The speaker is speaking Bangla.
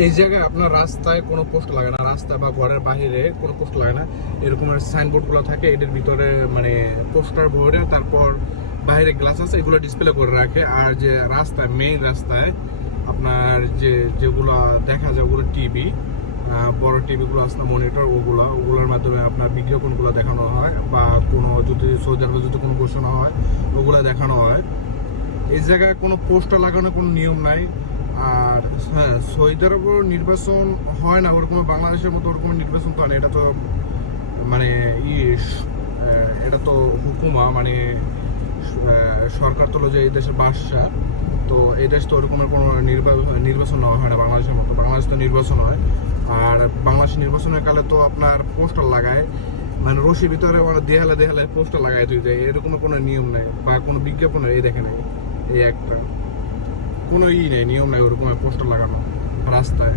এই জায়গায় আপনার রাস্তায় কোনো পোস্ট লাগে না, রাস্তা বা ঘরের বাইরে কোনো পোস্ট লাগে না। এরকম সাইনবোর্ডগুলো থাকে, এটার ভিতরে মানে পোস্টার ভরে তারপর বাইরে গ্লাস আছে, এগুলো ডিসপ্লে করে রাখে। আর যে রাস্তায়, মেইন রাস্তায় আপনার যেগুলো দেখা যায় ওগুলো টিভি, বড় টিভিগুলো আসলে মনিটর, ওগুলোর মাধ্যমে আপনার বিজ্ঞাপনগুলো দেখানো হয়, বা কোনো যদি সৌদি আরবে যদি কোনো ঘোষণা হয় ওগুলো দেখানো হয়। এই জায়গায় কোনো পোস্টার লাগানোর কোনো নিয়ম নাই। আর হ্যাঁ, সৌদি আরবের নির্বাচন হয় না ওরকম বাংলাদেশের মতো, ওরকম নির্বাচন তো না। এটা তো মানে এটা তো হুকুমা, মানে সরকার তো যে এই দেশের বাদশা। তো এই দেশ তো ওরকমের কোনো নির্বাচন হয় না বাংলাদেশের মতো। বাংলাদেশ তো নির্বাচন হয়, আর বাংলাদেশ নির্বাচনের কালে তো আপনার পোস্টার লাগায়, মানে রশির ভিতরে দেয়ালে দেয়ালে পোস্টার লাগাই তুই যায়, এরকম কোনো নিয়ম নেই বা কোনো বিজ্ঞাপন এই দেখে নেই। এই একটা কোনো নেই, নিয়ম নেই ওরকম পোস্টার লাগানো রাস্তায়।